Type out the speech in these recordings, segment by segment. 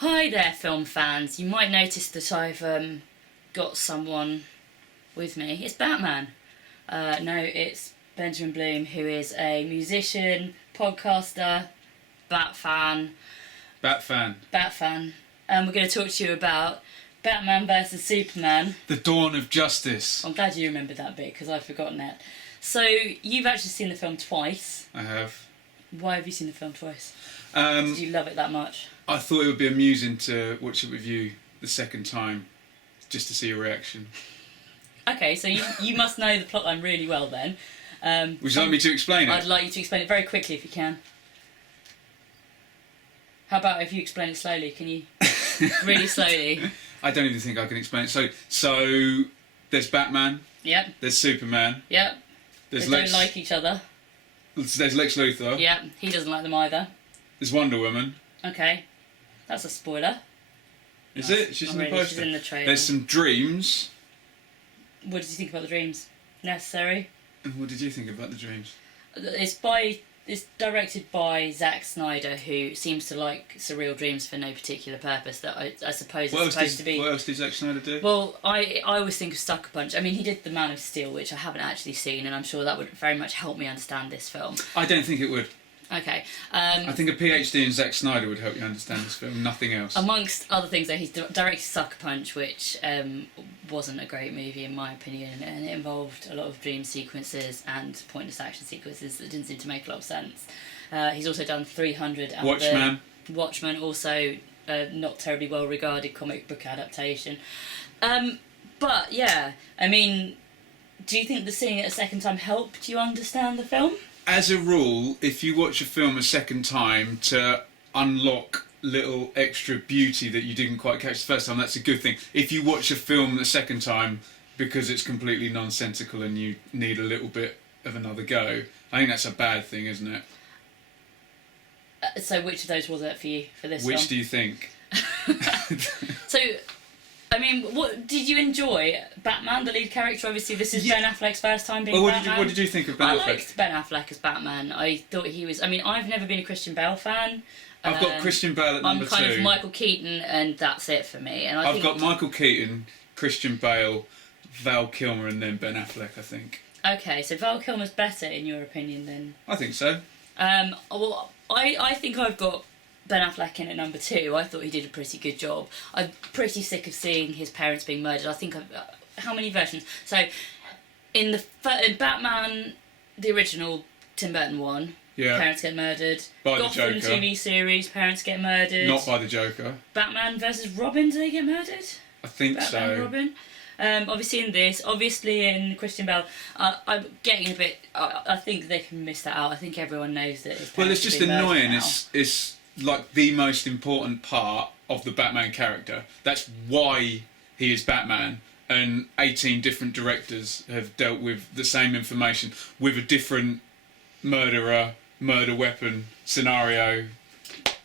Hi there, film fans. You might notice that I've got someone with me. It's Batman. No, it's Benjamin Bloom, who is a musician, podcaster, Bat fan. And we're going to talk to you about Batman vs Superman. The Dawn of Justice. I'm glad you remembered that bit, because I've forgotten it. So, you've actually seen the film twice. I have. Why have you seen the film twice? Did you love it that much? I thought it would be amusing to watch it with you the second time, just to see your reaction. Okay, so you must know the plotline really well then. Would you like me to explain it? I'd like you to explain it very quickly if you can. How about if you explain it slowly? Can you? Really slowly. I don't even think I can explain it. So there's Batman. Yep. There's Superman. Yep. There's They don't like each other. There's Lex Luthor. Yep. He doesn't like them either. There's Wonder Woman. Okay. That's a spoiler. Is it? She's in the really, poster. she's in the trailer. There's some dreams. What did you think about the dreams? Necessary? And what did you think about the dreams? It's directed by Zack Snyder, who seems to like surreal dreams for no particular purpose. That I suppose it's supposed to be. What else did Zack Snyder do? Well, I always think of Sucker Punch. I mean, he did The Man of Steel, which I haven't actually seen, and I'm sure that would very much help me understand this film. I don't think it would. Okay. I think a PhD in Zack Snyder would help you understand this film, nothing else. Amongst other things, though, he's directed Sucker Punch, which wasn't a great movie in my opinion, and it involved a lot of dream sequences and pointless action sequences that didn't seem to make a lot of sense. He's also done 300. Watchmen, also not terribly well regarded comic book adaptation. But yeah, I mean, do you think that seeing it a second time helped you understand the film? As a rule, if you watch a film a second time to unlock little extra beauty that you didn't quite catch the first time, that's a good thing. If you watch a film the second time because it's completely nonsensical and you need a little bit of another go, I think that's a bad thing, isn't it? So which of those was it for you for this film? Which do you think? So, I mean, what did you enjoy? Batman, the lead character. Obviously, this is Ben Affleck's first time being Batman. What did you think of Ben Affleck? I liked Ben Affleck as Batman. I thought he was. I mean, I've never been a Christian Bale fan. I've got Christian Bale at number 2. I'm kind of Michael Keaton, and that's it for me. And I've got Michael Keaton, Christian Bale, Val Kilmer, and then Ben Affleck, I think. Okay, so Val Kilmer's better in your opinion, then? I think so. Well, I think I've got Ben Affleck in at number 2. I thought he did a pretty good job. I'm pretty sick of seeing his parents being murdered. I think how many versions? So, in Batman, the original Tim Burton one, parents get murdered. By the Gotham Joker. TV series, parents get murdered. Not by the Joker. Batman versus Robin, do they get murdered? I think Batman and Robin. Obviously in this, obviously in Christian Bale, I'm getting a bit. I think they can miss that out. I think everyone knows that. His Well, it's just annoying. Now. It's like the most important part of the Batman character. That's why he is Batman. And 18 different directors have dealt with the same information with a different murderer, murder weapon scenario.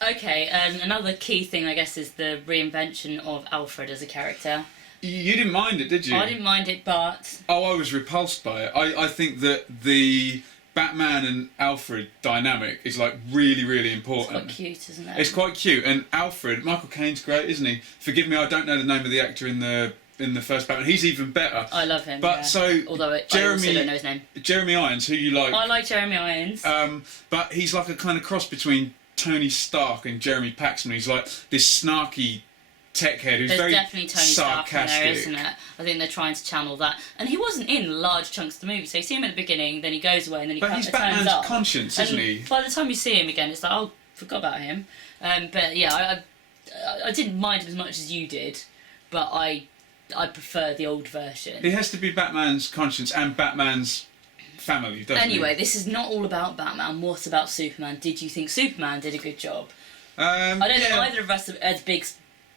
Okay, another key thing, I guess, is the reinvention of Alfred as a character. You didn't mind it, did you? I didn't mind it, but... Oh, I was repulsed by it. I think that the Batman and Alfred dynamic is like really, really important. It's quite cute, isn't it? It's quite cute. And Alfred, Michael Caine's great, isn't he? Forgive me, I don't know the name of the actor in the first Batman. He's even better. I love him. But yeah. so although I also don't know his name. Jeremy Irons, who you like? I like Jeremy Irons. But he's like a kind of cross between Tony Stark and Jeremy Paxman. He's like this snarky tech head who's There's very definitely Tony sarcastic. Stark in there, isn't it? I think they're trying to channel that. And he wasn't in large chunks of the movie. So you see him at the beginning, then he goes away, and then he But he's turns Batman's up. conscience, isn't he? By the time you see him again, it's like, oh, forgot about him. But yeah, I didn't mind him as much as you did, but I prefer the old version. He has to be Batman's conscience and Batman's family, doesn't he? Anyway, this is not all about Batman. What about Superman? Did you think Superman did a good job? I don't think either of us are as big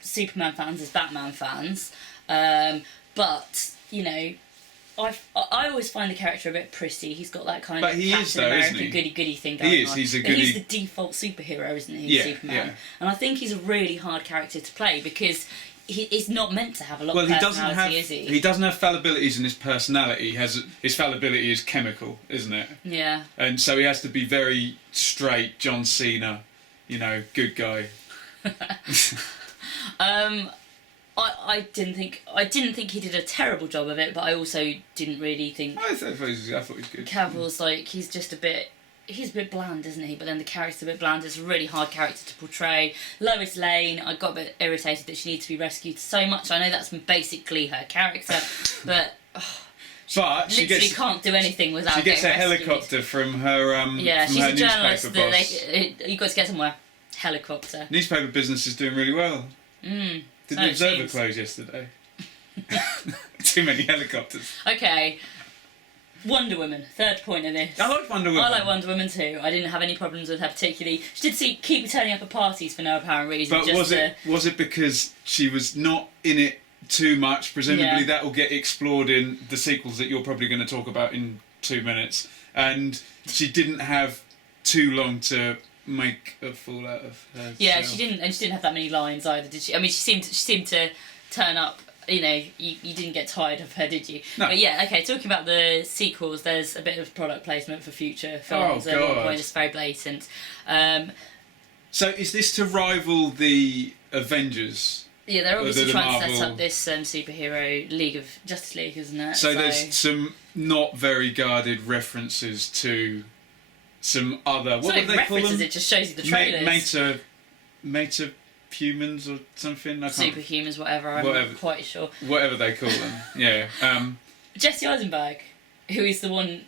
Superman fans as Batman fans, but you know, I always find the character a bit prissy. He's got that kind of Captain American goody-goody thing going on. He is. He's a goody. He's the default superhero, isn't he? Superman. Yeah. And I think he's a really hard character to play because he's not meant to have a lot of personality, is he? He doesn't have fallibilities in his personality. His fallibility is chemical, isn't it? Yeah. And so he has to be very straight, John Cena, you know, good guy. I didn't think he did a terrible job of it, but I also didn't really think I thought he was good. Cavill's like he's a bit bland, isn't he? But then the character's a bit bland. It's a really hard character to portray. Lois Lane, I got a bit irritated that she needs to be rescued so much. I know that's basically her character, but she literally can't do anything without She gets a getting rescued. helicopter from her she's her a journalist. newspaper boss. You got to get somewhere. Helicopter. Newspaper business is doing really well. Did the Observer seems. close yesterday? Too many helicopters. Okay. Wonder Woman, third point of this. I like Wonder Woman. I like Wonder Woman too. I didn't have any problems with her particularly. She did keep turning up at parties for no apparent reason. But was it because she was not in it too much? Presumably that will get explored in the sequels that you're probably going to talk about in 2 minutes. And she didn't have too long to make a fool out of herself. Yeah, she didn't have that many lines either, did she? I mean, she seemed to turn up. You know, you didn't get tired of her, did you? No. But yeah, okay, talking about the sequels, there's a bit of product placement for future films. Oh, At one God. point, it's very blatant. So is this to rival the Avengers? Yeah, they're obviously the trying to set Marvel- up this superhero League of Justice League, isn't it? So there's some not very guarded references to some other... What it's would not they call references, them? it just shows you the trailers. Meta humans or something? I can't... Superhumans, whatever, I'm Whatever. not quite sure. Whatever they call them, yeah. Jesse Eisenberg, who is the one...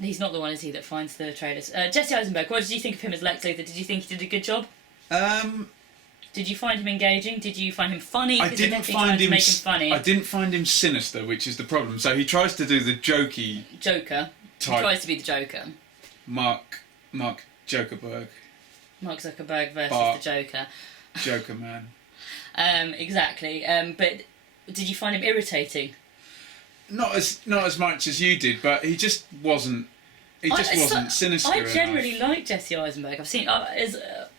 He's not the one, is he, that finds the trailers? Jesse Eisenberg, what did you think of him as Lex Luthor? Did you think he did a good job? Did you find him engaging? Did you find him funny? I didn't find him... Make him funny. I didn't find him sinister, which is the problem. So he tries to do the jokey Joker. type. He tries to be the Joker. Mark Jokerberg. Mark Zuckerberg versus Bart. the Joker. Joker man. Exactly. But did you find him irritating? Not as much as you did, but he just wasn't. He just wasn't sinister I enough. generally like Jesse Eisenberg. I've seen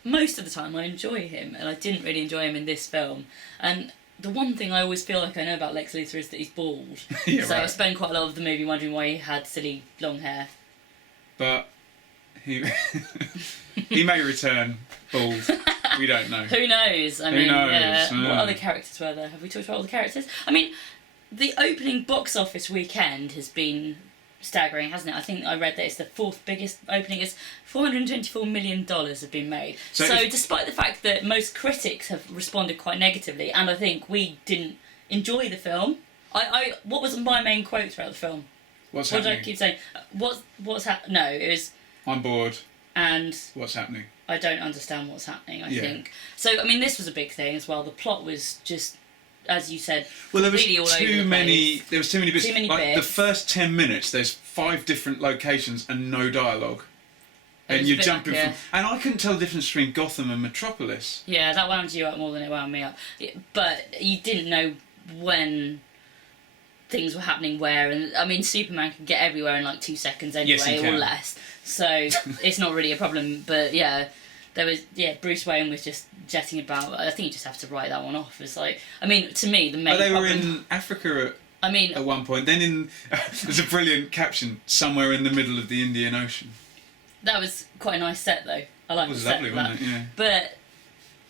most of the time I enjoy him, and I didn't really enjoy him in this film. And the one thing I always feel like I know about Lex Luthor is that he's bald. Yeah, so I right. spend quite a lot of the movie wondering why he had silly long hair. But he he may return bald. We don't know. Who knows? I Who mean, knows? yeah. What Yeah. other characters were there? Have we talked about all the characters? I mean, the opening box office weekend has been staggering, hasn't it? I think I read that it's the fourth biggest opening. It's $424 million have been made. So despite the fact that most critics have responded quite negatively, and I think we didn't enjoy the film. What was my main quote throughout the film? What's What did I happening? keep saying? What's happening? No, it was... I'm bored. And What's happening? I don't understand what's happening, I Yeah. think. So, I mean, this was a big thing as well. The plot was just, as you said, Well, there was really all over the too many. place. There was too many bits. Too many like the bits. first 10 minutes, there's 5 different locations and no dialogue, It and was a you're bit jumping like from. And I couldn't tell the difference between Gotham and Metropolis. Yeah, that wound you up more than it wound me up. But you didn't know when things were happening where, and I mean, Superman can get everywhere in like 2 seconds anyway, Yes, he or can. less. So it's not really a problem. But yeah, Bruce Wayne was just jetting about. I think you just have to write that one off. It's like, I mean, to me, the main But they were problem. in Africa I mean, at one point. Then there's a brilliant caption: somewhere in the middle of the Indian Ocean. that was quite a nice set though. I like It was the set lovely, for that. wasn't it? Yeah. But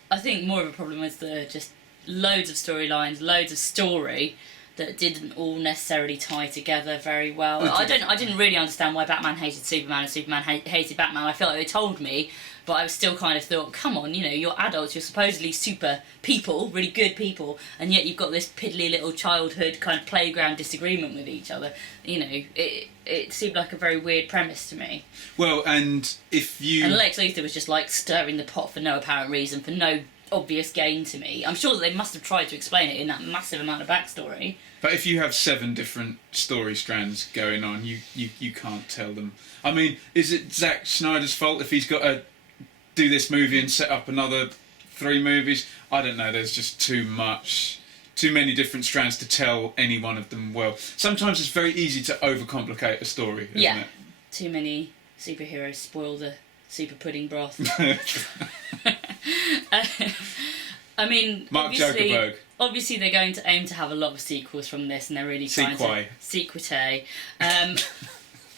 I think more of a problem was the just loads of storylines, loads of story that didn't all necessarily tie together very well. I didn't really understand why Batman hated Superman and Superman hated Batman. I feel like they told me, but I was still kind of thought, come on, you know, you're adults, you're supposedly super people, really good people, and yet you've got this piddly little childhood kind of playground disagreement with each other. You know, it seemed like a very weird premise to me. Well, and if you And Lex Luthor was just like stirring the pot for no apparent reason, for no obvious gain to me. I'm sure that they must have tried to explain it in that massive amount of backstory. But if you have 7 different story strands going on, you can't tell them. I mean, is it Zack Snyder's fault if he's got to do this movie and set up another 3 movies? I don't know. There's just too many different strands to tell any one of them well. Sometimes it's very easy to overcomplicate a story, isn't Too many superheroes spoil the super pudding broth. it? I mean, Mark Zuckerberg. Obviously, they're going to aim to have a lot of sequels from this, and they're really trying to sequite.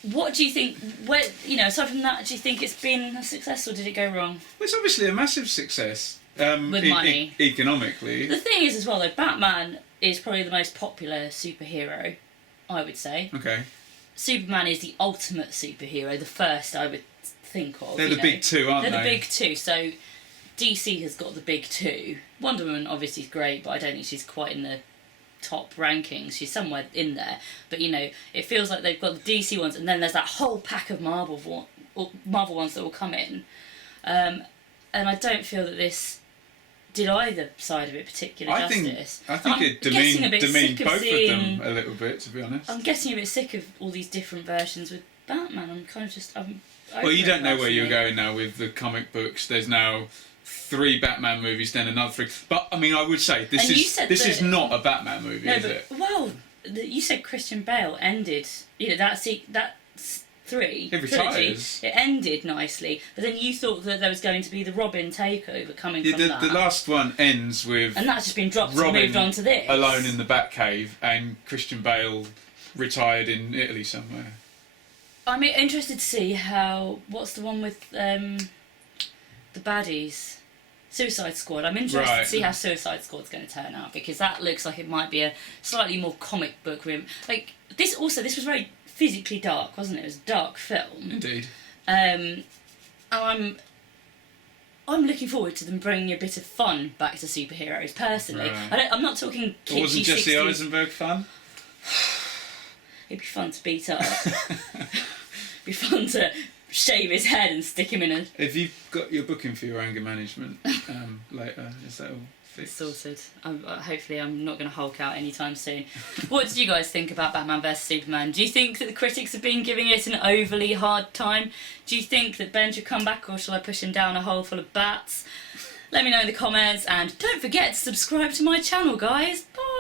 What do you think? Aside from that, do you think it's been a success, or did it go wrong? Well, it's obviously a massive success. With money. Economically. The thing is as well, though, Batman is probably the most popular superhero, I would say. Okay. Superman is the ultimate superhero, the first I would think of. They're the big two, aren't they? They're the big two, so DC has got the big two. Wonder Woman obviously is great, but I don't think she's quite in the top rankings. She's somewhere in there. But, it feels like they've got the DC ones, and then there's that whole pack of Marvel ones that will come in. And I don't feel that this did either side of it particular justice. I think it demeaned both of them a little bit, to be honest. I'm getting a bit sick of all these different versions with Batman. I'm kind of just... Well, you don't know where you're going now with the comic books. There's now 3 Batman movies, then another 3. But, I mean, I would say this is not a Batman movie, is it? Well, you said Christian Bale ended... that 3 It retires. Trilogy, it ended nicely, but then you thought that there was going to be the Robin takeover coming from that. The last one ends with... And that's just been dropped Robin and moved on to this. alone in the Batcave, and Christian Bale retired in Italy somewhere. I'm interested to see what's the one with the baddies? Suicide Squad. I'm interested to see how Suicide Squad's going to turn out, because that looks like it might be a slightly more comic book room. Like, this was very physically dark, wasn't it? It was a dark film. Indeed. And I'm looking forward to them bringing a bit of fun back to superheroes, personally. Right. I'm not talking kitschy Wasn't Jesse 60s. Eisenberg fun? It'd be fun to beat up. It'd be fun to shave his head and stick him in a... Have you got your booking for your anger management later? Is that all fixed? Sorted. Hopefully I'm not going to Hulk out anytime soon. What did you guys think about Batman vs Superman? Do you think that the critics have been giving it an overly hard time? Do you think that Ben should come back, or shall I push him down a hole full of bats? Let me know in the comments, and don't forget to subscribe to my channel, guys. Bye!